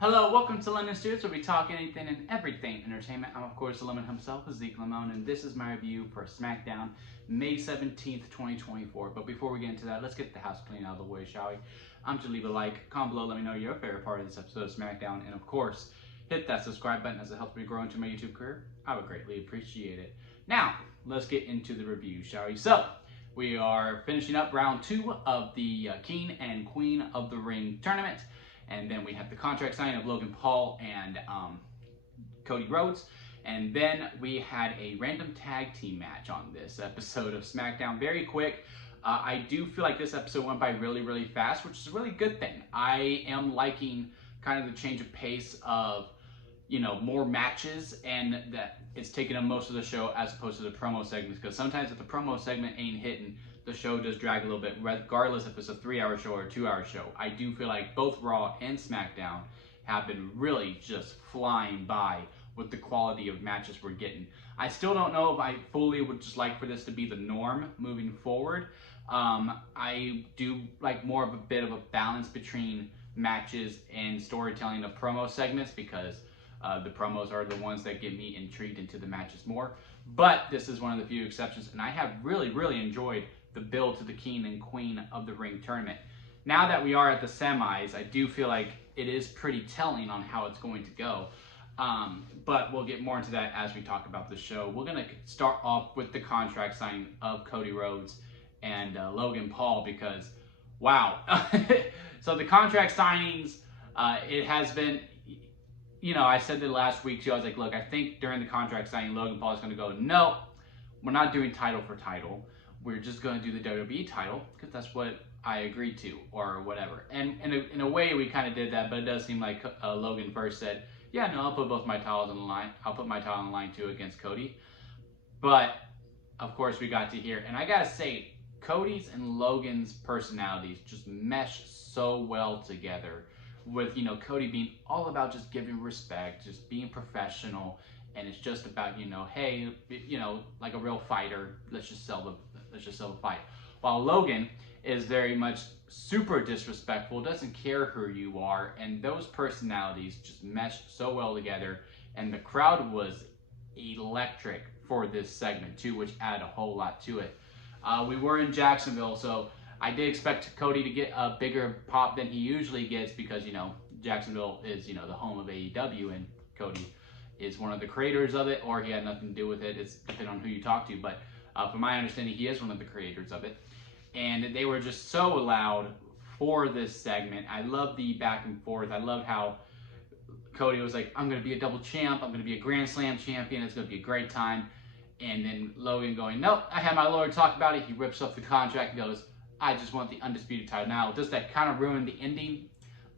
Hello, welcome to Lemon Studios, where we talk anything and everything entertainment. I'm, of course, Lemon himself, Zeke Lemon, and this is my review for SmackDown, May 17th, 2024. But before we get into that, let's get the house clean out of the way, shall we? To leave a like, comment below, let me know your favorite part of this episode of SmackDown, and of course, hit that subscribe button as it helps me grow into my YouTube career. I would greatly appreciate it. Now, let's get into the review, shall we? So, we are finishing up round 2 of the King and Queen of the Ring tournament. And then we have the contract signing of Logan Paul and Cody Rhodes. And then we had a random tag team match on this episode of SmackDown. Very quick. I do feel like this episode went by really, really fast, which is a really good thing. I am liking kind of the change of pace of, more matches, and that it's taking up most of the show as opposed to the promo segments. Because sometimes if the promo segment ain't hitting, the show does drag a little bit, regardless if it's a 3-hour show or a 2-hour show. I do feel like both Raw and SmackDown have been really just flying by with the quality of matches we're getting. I still don't know if I fully would just like for this to be the norm moving forward. I do like more of a bit of a balance between matches and storytelling of promo segments, because the promos are the ones that get me intrigued into the matches more. But this is one of the few exceptions, and I have really, really enjoyed the build to the King and Queen of the Ring tournament. Now that we are at the semis, I do feel like it is pretty telling on how it's going to go. But we'll get more into that as we talk about the show. We're going to start off with the contract signing of Cody Rhodes and Logan Paul, because, wow. So the contract signings, it has been, I said that last week too. I was like, look, I think during the contract signing, Logan Paul is going to go, no, we're not doing title for title. We're just going to do the WWE title, because that's what I agreed to, or whatever. And in a way, we kind of did that, but it does seem like Logan first said, yeah, no, I'll put both my titles on the line. I'll put my title on the line too against Cody. But, of course, we got to hear, and I got to say, Cody's and Logan's personalities just mesh so well together, with, Cody being all about just giving respect, just being professional, and it's just about, hey, like a real fighter, let's just sell the fight. While Logan is very much super disrespectful, doesn't care who you are, and those personalities just mesh so well together, and the crowd was electric for this segment too, which added a whole lot to it. We were in Jacksonville, so I did expect Cody to get a bigger pop than he usually gets, because, Jacksonville is, the home of AEW, and Cody is one of the creators of it, or he had nothing to do with it. It's depending on who you talk to, but from my understanding, he is one of the creators of it. And they were just so loud for this segment. I love the back and forth. I love how Cody was like, I'm going to be a double champ. I'm going to be a Grand Slam champion. It's going to be a great time. And then Logan going, nope, I had my lawyer talk about it. He rips up the contract and goes, I just want the undisputed title. Now, does that kind of ruin the ending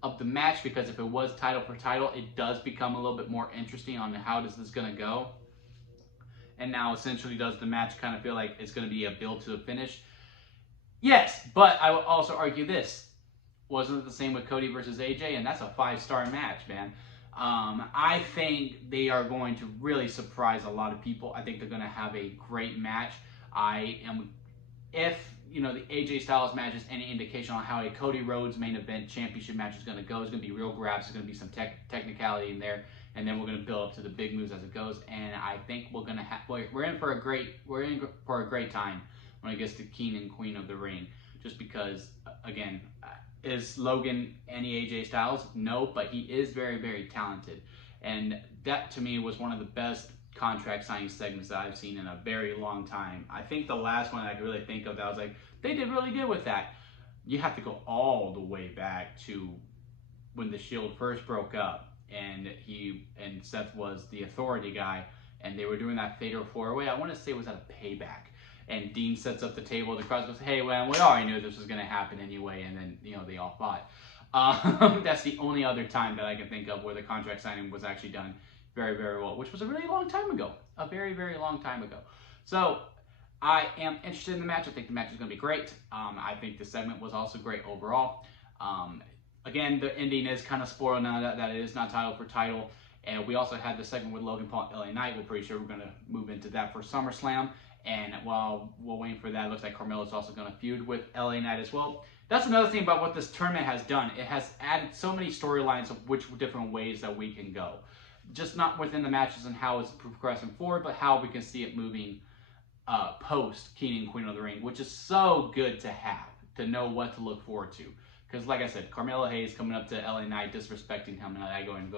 of the match? Because if it was title for title, it does become a little bit more interesting on how does this going to go. And now essentially does the match kind of feel like it's going to be a build to a finish? Yes, but I will also argue this. Wasn't it the same with Cody versus AJ? And that's a 5-star match, man. I think they are going to really surprise a lot of people. I think they're going to have a great match. If the AJ Styles match is any indication on how a Cody Rhodes main event championship match is going to go, it's going to be real grabs. There's going to be some technicality in there, and then we're going to build up to the big moves as it goes. And I think we're in for a great time when it gets to King and Queen of the Ring. Just because, again, is Logan any AJ Styles? No, but he is very, very talented, and that to me was one of the best contract signing segments that I've seen in a very long time. I think the last one I could really think of that I was like, they did really good with that. You have to go all the way back to when the Shield first broke up, and Seth was the authority guy, and they were doing that fatal 4-way. I want to say it was at a Payback, and Dean sets up the table. The crowd goes, hey, well, we already knew this was going to happen anyway, and then they all fought. That's the only other time that I can think of where the contract signing was actually done very, very well, which was a really long time ago. A very, very long time ago. So I am interested in the match. I think the match is going to be great. I think the segment was also great overall. Again, the ending is kind of spoiled now that it is not title for title. And we also had the segment with Logan Paul and LA Knight. We're pretty sure we're going to move into that for SummerSlam. And while we're waiting for that, it looks like Carmelo's also going to feud with LA Knight as well. that's another thing about what this tournament has done. It has added so many storylines of which different ways that we can go. Just not within the matches and how it's progressing forward, but how we can see it moving post King and Queen of the Ring, which is so good to have, to know what to look forward to. Because like I said, Carmelo Hayes coming up to LA Knight, disrespecting him, and I going,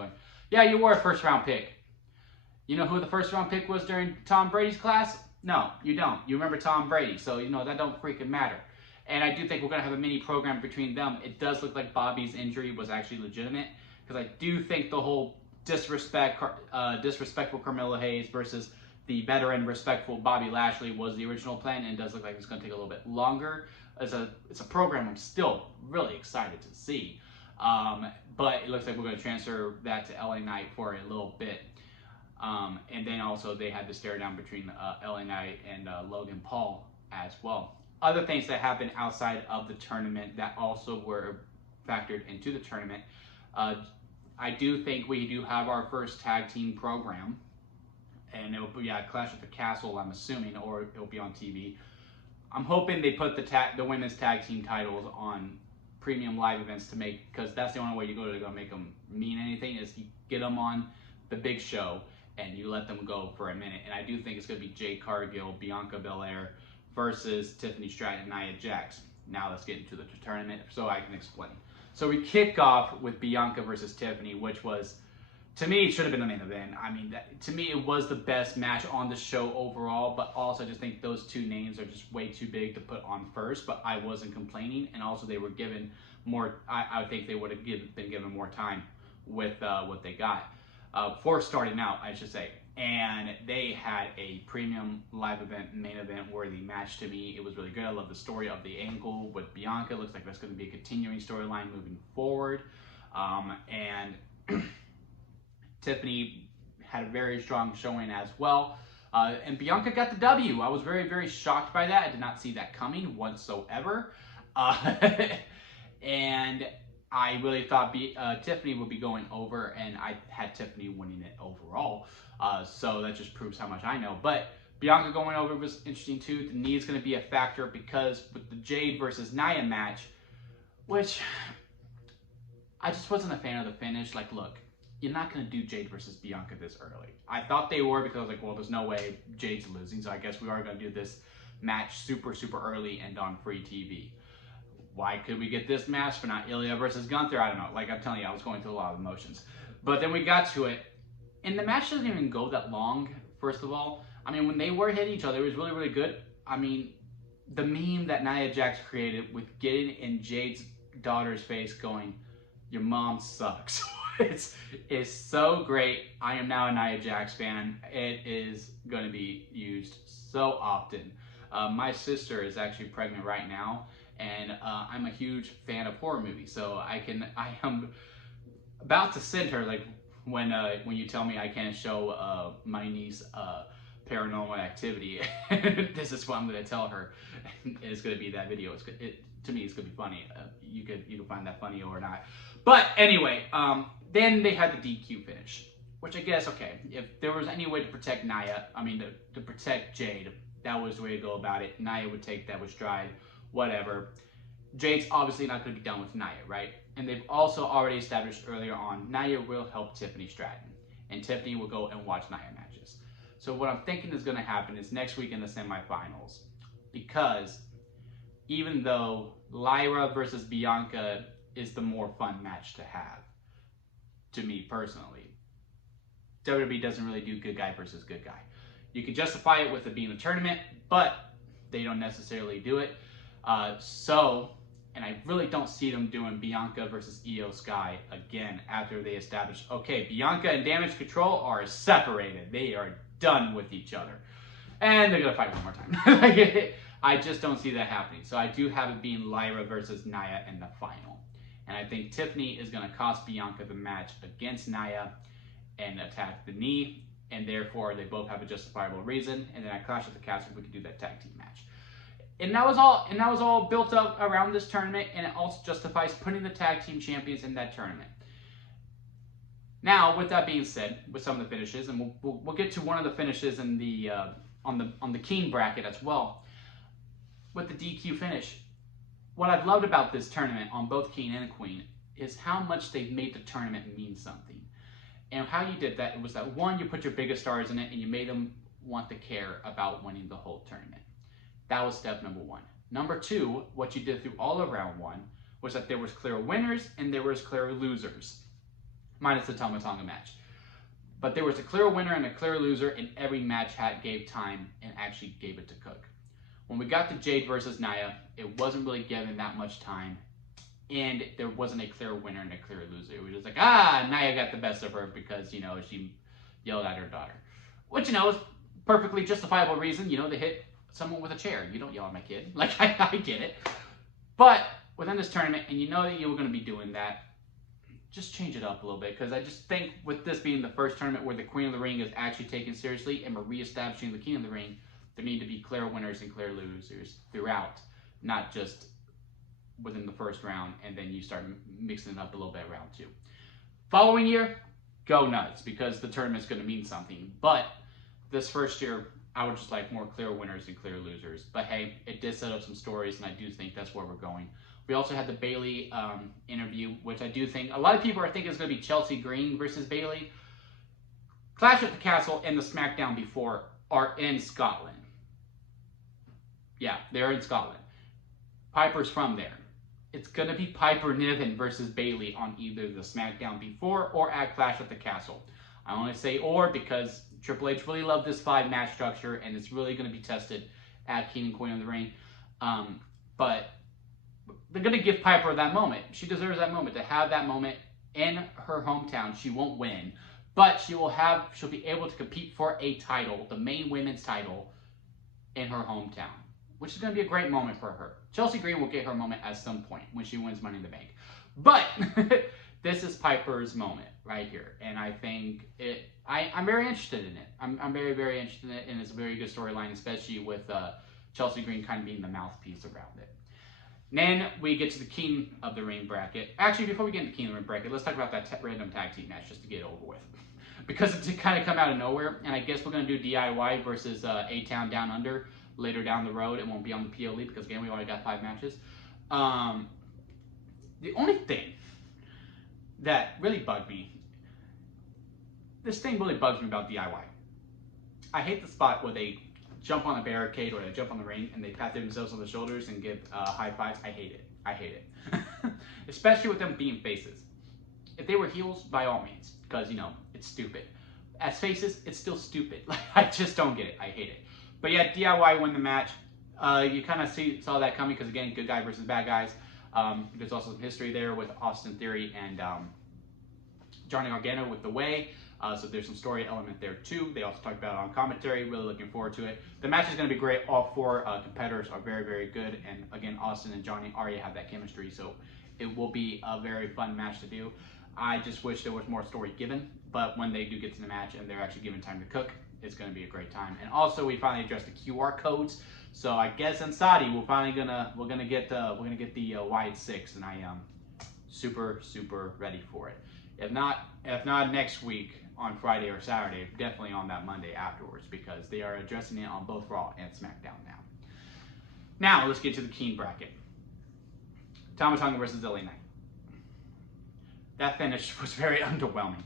yeah, you were a first round pick. You know who the first round pick was during Tom Brady's class? No, you don't. You remember Tom Brady, so you know that don't freaking matter. And I do think we're going to have a mini program between them. It does look like Bobby's injury was actually legitimate, because I do think the whole disrespectful Carmelo Hayes versus the veteran respectful Bobby Lashley was the original plan, and it does look like it's going to take a little bit longer. It's a program I'm still really excited to see. But it looks like we're going to transfer that to LA Knight for a little bit. And then also they had the stare down between LA Knight and Logan Paul as well. Other things that happened outside of the tournament that also were factored into the tournament. I do think we do have our first tag team program. And it'll be Clash at the Castle, I'm assuming, or it'll be on TV. I'm hoping they put the women's tag team titles on premium live events to make, because that's the only way you go to make them mean anything, is you get them on the big show and you let them go for a minute. And I do think it's going to be Jade Cargill, Bianca Belair versus Tiffany Stratton and Nia Jax. Now let's get into the tournament so I can explain. So we kick off with Bianca versus Tiffany, which was, to me, it should have been the main event. I mean, to me, it was the best match on the show overall, but also I just think those two names are just way too big to put on first, but I wasn't complaining, and also they were given more, I think they would have been given more time with what they got. Before starting out, I should say. And they had a premium live event, main event worthy match to me. It was really good. I love the story of the angle with Bianca. It looks like that's going to be a continuing storyline moving forward. And Tiffany had a very strong showing as well. And Bianca got the W. I was very, very shocked by that. I did not see that coming whatsoever. And I really thought Tiffany would be going over, and I had Tiffany winning it overall. So that just proves how much I know. But Bianca going over was interesting too. The knee is going to be a factor because with the Jade versus Nia match, which I just wasn't a fan of the finish. Like, look, you're not going to do Jade versus Bianca this early. I thought they were, because I was like, well, there's no way Jade's losing, so I guess we are going to do this match super, super early and on free TV. Why could we get this match but not Ilya versus Gunther? I don't know. Like I'm telling you, I was going through a lot of emotions. But then we got to it, and the match doesn't even go that long, first of all. I mean, when they were hitting each other, it was really, really good. I mean, the meme that Nia Jax created with getting in Jade's daughter's face going, your mom sucks. It's so great. I am now a Nia Jax fan. It is going to be used so often. My sister is actually pregnant right now, and I'm a huge fan of horror movies. So I am about to send her, like, when you tell me I can't show my niece Paranormal Activity, this is what I'm going to tell her. It's going to be that video. To me, it's going to be funny. You can find that funny or not. But anyway, then they had the DQ finish, which I guess, okay, if there was any way to protect Nia, to protect Jade, that was the way to go about it. Nia would take that with stride, whatever. Jade's obviously not going to be done with Nia, right? And they've also already established earlier on, Nia will help Tiffany Stratton, and Tiffany will go and watch Nia matches. So what I'm thinking is going to happen is next week in the semifinals, because even though Lyra versus Bianca is the more fun match to have, to me personally, WWE doesn't really do good guy versus good guy. You can justify it with it being a tournament, but they don't necessarily do it. And I really don't see them doing Bianca versus Io Sky again after they establish, okay, Bianca and Damage Control are separated. They are done with each other. And they're going to fight one more time. I just don't see that happening. So I do have it being Lyra versus Nia in the final. And I think Tiffany is going to cost Bianca the match against Nia and attack the knee. And therefore, they both have a justifiable reason. And then at Clash at the Castle, we can do that tag team match. And that was all built up around this tournament, and it also justifies putting the tag team champions in that tournament. Now, with that being said, with some of the finishes, and we'll get to one of the finishes in the on the King bracket as well. With the DQ finish, what I've loved about this tournament on both King and Queen is how much they've made the tournament mean something. And how you did that, it was that one, you put your biggest stars in it and you made them want to care about winning the whole tournament. That was step number one. Number two, what you did through all of round one was that there was clear winners and there was clear losers, minus the Tama Tonga match. But there was a clear winner and a clear loser, and every match gave time and actually gave it to Cook. When we got to Jade versus Nia, it wasn't really given that much time, and there wasn't a clear winner and a clear loser. It was just like, Nia got the best of her because, you know, she yelled at her daughter. Which, you know, is perfectly justifiable reason. You know, they hit someone with a chair. You don't yell at my kid. Like, I get it. But within this tournament, and you know that you were going to be doing that, just change it up a little bit, because I just think with this being the first tournament where the Queen of the Ring is actually taken seriously and we're reestablishing the King of the Ring, there need to be clear winners and clear losers throughout, not just within the first round and then you start mixing it up a little bit round two. Following year, go nuts, because the tournament's going to mean something. But this first year, I would just like more clear winners and clear losers. But hey, it did set up some stories, and I do think that's where we're going. We also had the Bayley interview, which I do think a lot of people are thinking is going to be Chelsea Green versus Bayley. Clash at the Castle and the SmackDown before are in Scotland. Yeah, they're in Scotland. Piper's from there. It's going to be Piper Niven versus Bayley on either the SmackDown before or at Clash at the Castle. I only say or because Triple H really loved this 5-match structure, and it's really going to be tested at King and Queen of the Ring. But they're going to give Piper that moment. She deserves that moment, to have that moment in her hometown. She won't win, but she'll be able to compete for a title, the main women's title, in her hometown, which is going to be a great moment for her. Chelsea Green will get her moment at some point when she wins Money in the Bank. But this is Piper's moment right here, and I think I'm very interested in it. I'm very, very interested in it, and it's a very good storyline, especially with Chelsea Green kind of being the mouthpiece around it. Then we get to the King of the Ring bracket. Actually, before we get into the King of the Ring bracket, let's talk about that random tag team match just to get it over with. Because it did kind of come out of nowhere, and I guess we're going to do DIY versus A-Town Down Under later down the road. It won't be on the PLE because, again, we already got 5 matches. The only thing that really bugged me, this thing really bugs me about DIY. I hate the spot where they jump on a barricade or they jump on the ring and they pat themselves on the shoulders and give high fives. I hate it. I hate it. Especially with them being faces. If they were heels, by all means, because, you know, it's stupid. As faces, it's still stupid. Like, I just don't get it. I hate it. But yeah, DIY win the match. You kind of saw that coming because, again, good guy versus bad guys. There's also some history there with Austin Theory and Johnny Gargano with The Way. So there's some story element there too. They also talked about it on commentary. Really looking forward to it. The match is going to be great. All 4 competitors are very, very good. And again, Austin and Johnny already have that chemistry. So it will be a very fun match to do. I just wish there was more story given. But when they do get to the match and they're actually given time to cook, it's going to be a great time. And also, we finally addressed the QR codes. So I guess in Saudi, we're gonna get the wide 6, and I am super, super ready for it. If not next week on Friday or Saturday, definitely on that Monday afterwards, because they are addressing it on both Raw and SmackDown now. Now let's get to the King bracket. Tama Tonga versus LA Knight. That finish was very underwhelming.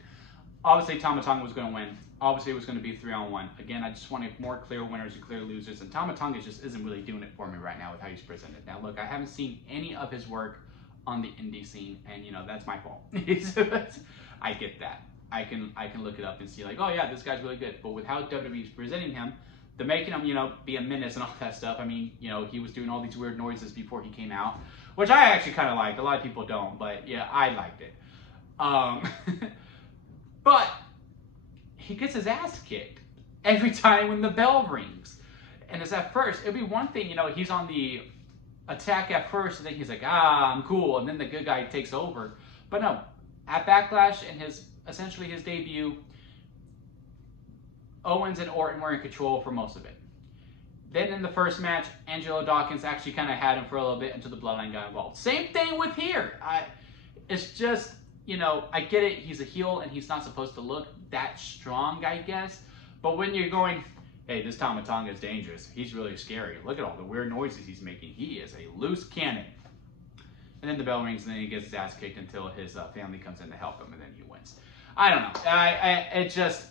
Obviously, Tama Tonga was going to win. Obviously, it was going to be 3-on-1. Again, I just wanted more clear winners and clear losers, and Tama Tonga just isn't really doing it for me right now with how he's presented. Now, look, I haven't seen any of his work on the indie scene, and, you know, that's my fault. I get that. I can look it up and see, like, oh, yeah, this guy's really good. But with how WWE's presenting him, they're making him, you know, be a menace and all that stuff. I mean, you know, he was doing all these weird noises before he came out, which I actually kind of liked. A lot of people don't, but, yeah, I liked it. But he gets his ass kicked every time when the bell rings. And it's at first, it'd be one thing, you know, he's on the attack at first, and then he's like, I'm cool, and then the good guy takes over. But no, at Backlash and essentially his debut, Owens and Orton were in control for most of it. Then in the first match, Angelo Dawkins actually kind of had him for a little bit until the Bloodline got involved. Same thing with here. It's just, you know, I get it. He's a heel and he's not supposed to look that strong, I guess. But when you're going, hey, this Tama Tonga is dangerous. He's really scary. Look at all the weird noises he's making. He is a loose cannon. And then the bell rings, and then he gets his ass kicked until his family comes in to help him, and then he wins. I don't know. It just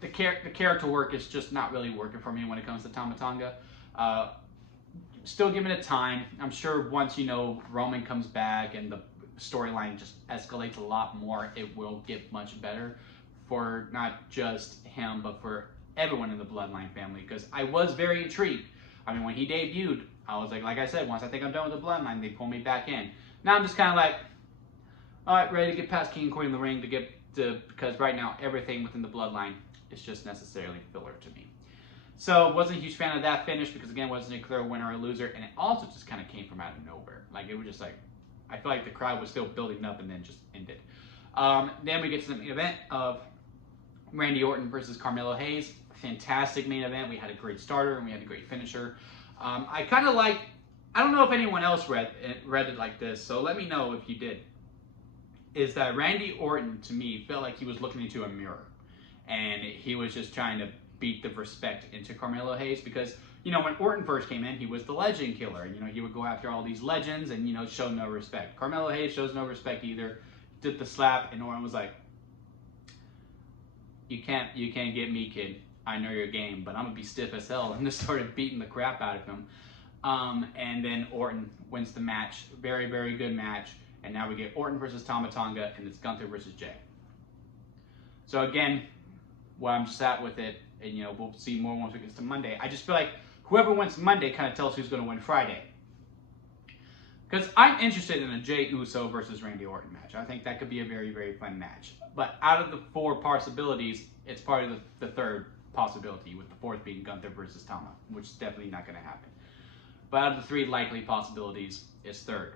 the character work is just not really working for me when it comes to Tama Tonga. Still giving it time. I'm sure once Roman comes back and the storyline just escalates a lot more, it will get much better for not just him, but for everyone in the Bloodline family. Because I was very intrigued. I mean, when he debuted, I was like I said, once I think I'm done with the Bloodline, they pull me back in. Now I'm just kind of like, all right, ready to get past King and Queen in the ring because right now everything within the Bloodline is just necessarily filler to me. So wasn't a huge fan of that finish because again, wasn't a clear winner or loser, and it also just kind of came from out of nowhere. Like it was just like, I feel like the crowd was still building up and then just ended. Then we get to the main event of Randy Orton versus Carmelo Hayes. Fantastic main event. We had a great starter and we had a great finisher. I kind of like, I don't know if anyone else read it like this, so let me know if you did. Is that Randy Orton, to me, felt like he was looking into a mirror. And he was just trying to beat the respect into Carmelo Hayes because, when Orton first came in, he was the legend killer. He would go after all these legends and, show no respect. Carmelo Hayes shows no respect either. Did the slap, and Orton was like, you can't get me, kid. I know your game, but I'm going to be stiff as hell. And just started beating the crap out of him. And then Orton wins the match. Very, very good match. And now we get Orton versus Tama Tonga, and it's Gunther versus Jay. So again, where I'm just at with it, and we'll see more once we get to Monday. I just feel like whoever wins Monday kind of tells who's going to win Friday. Because I'm interested in a Jey Uso versus Randy Orton match. I think that could be a very, very fun match. But out of the 4 possibilities, it's probably the third possibility, with the 4th being Gunther versus Tama, which is definitely not going to happen. But out of the 3 likely possibilities, it's third.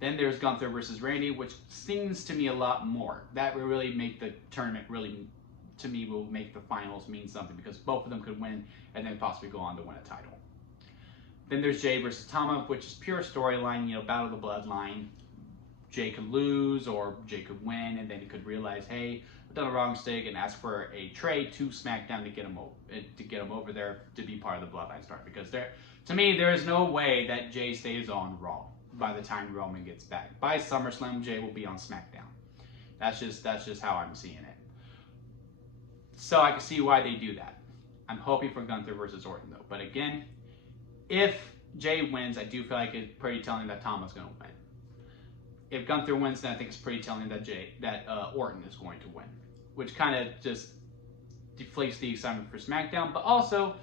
Then there's Gunther versus Randy, which seems to me a lot more. That will really make the tournament to me, will make the finals mean something because both of them could win and then possibly go on to win a title. Then there's Jay versus Tama, which is pure storyline, battle of the bloodline. Jay could lose or Jay could win, and then he could realize, hey, I've done a wrong mistake, and ask for a trade to SmackDown to get him over there to be part of the bloodline start. Because to me, there is no way that Jay stays on Raw by the time Roman gets back. By SummerSlam, Jay will be on SmackDown. That's just how I'm seeing it. So I can see why they do that. I'm hoping for Gunther versus Orton though. But again, if Jay wins, I do feel like it's pretty telling that Tama's going to win. If Gunther wins, then I think it's pretty telling that Orton is going to win, which kind of just deflates the excitement for SmackDown. But also,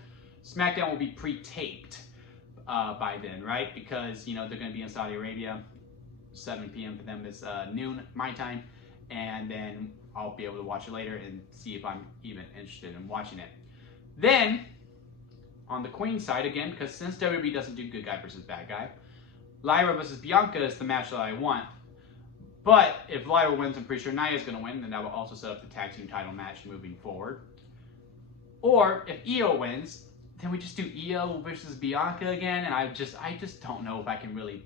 SmackDown will be pre-taped by then, right? Because they're going to be in Saudi Arabia. 7 p.m. for them is noon my time, and then I'll be able to watch it later and see if I'm even interested in watching it. Then, on the Queen side again, because since WWE doesn't do good guy versus bad guy, Lyra versus Bianca is the match that I want. But if Lyra wins, I'm pretty sure Nia's going to win, then that will also set up the tag team title match moving forward. Or if Io wins, then we just do Io versus Bianca again, and I just don't know if I can really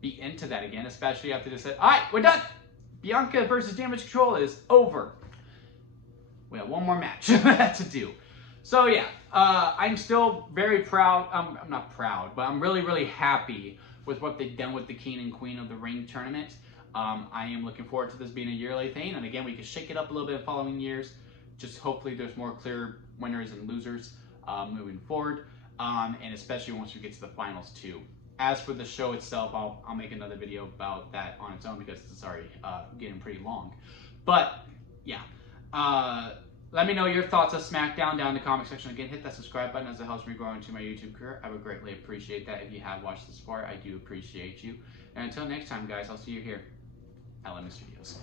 be into that again, especially after they said, all right, we're done. Bianca versus Damage Control is over. We have one more match to do. So yeah, I'm still very proud. I'm not proud, but I'm really, really happy with what they've done with the King and Queen of the Ring tournament. I am looking forward to this being a yearly thing, and again, we can shake it up a little bit in following years. Just hopefully there's more clear winners and losers moving forward, and especially once we get to the finals too. As for the show itself, I'll make another video about that on its own because it's already getting pretty long. But yeah, let me know your thoughts of SmackDown down in the comment section. Again, hit that subscribe button as it helps me grow into my YouTube career. I would greatly appreciate that if you have watched this far. I do appreciate you. And until next time, guys, I'll see you here at Lemon Studios.